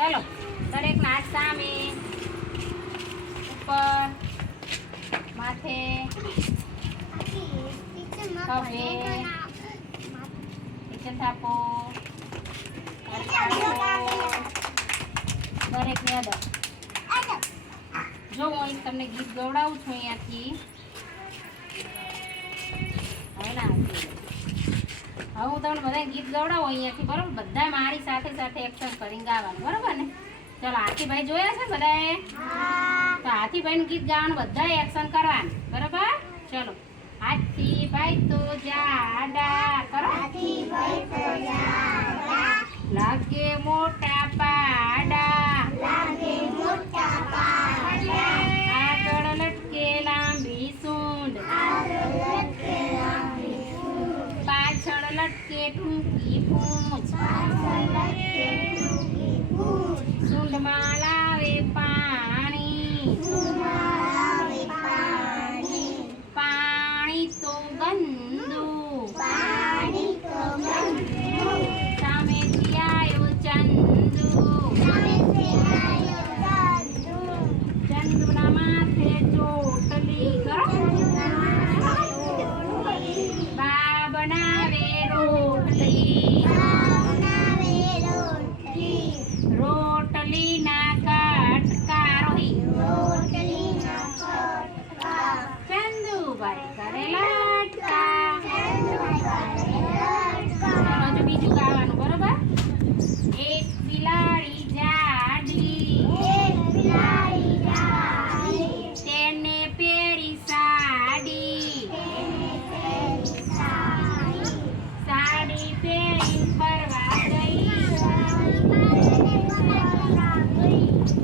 ચાલો દરેક હાથ સામે ઉપર માથે. નીચે થાપો દરેકની અદર જો હું તમને ગીત ગવડાવું છું અહીંયાથી. હવે ના. હવે હું તમને બધા ગીત ગવડાવો, અહીંયાથી, બરોબર? બધા મારી સાથે સાથે એક્શન કરીને ગાવાનું, બરોબર ને? ચલો હાથીભાઈ જોયા છે બધાએ તો હાથીભાઈનું ગીત ગાવાનું બધા એક્શન કરવાનું, બરોબર? ચલો હાથીભાઈ તો જાડા લટકે ટૂંકી પૂંછ સૂંઢમાં